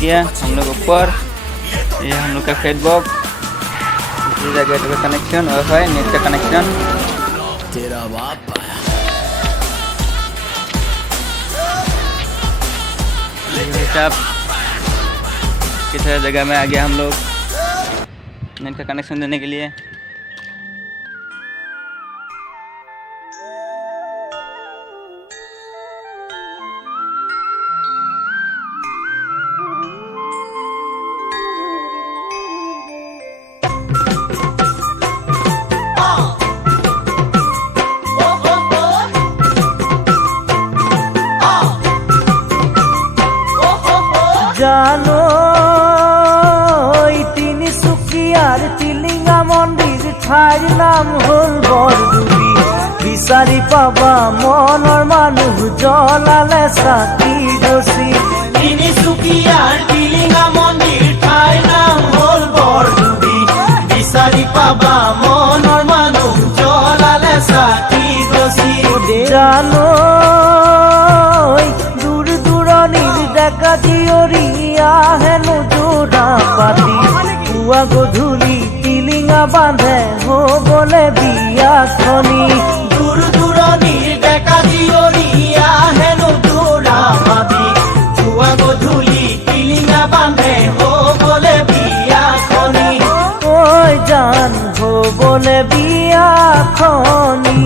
गया हम लोग ऊपर। ये हम लोग का फेसबुक, इसी जगह का कनेक्शन, वाईफाई नेट का कनेक्शन। तेरा बाप किसी जगह में आ गया हम लोग नेट का कनेक्शन देने के लिए। জানো তিনিচুকীয়ার টিলিঙা মন্দির ঠাইৰ নাম হল বৰডুবি। বিচাৰি পাবা মনৰ মানুহ জ্বলালে চাকি গছি। তিনিচুকীয়াৰ টিলিঙা মন্দিৰ ঠাইৰ নাম হল বৰডুবি। বিচাৰি পাবা মনৰ মানুহ জ্বলালে চাকি গছি। জানো দূৰ দূৰণিৰ ডেকা জীয়ৰী আহেনো যোৰা পাতি। পুৱা গধূলি টিলিঙা বান্ধে হবলে বিয়াখনি। দূৰ দূৰণিৰ ডেকা জীয়ৰী আহেনো যোৰা পাতি। পুৱা গধূলি টিলিঙা বান্ধে হবলে বিয়াখনি। ঐ জান হবলে বিয়াখনি।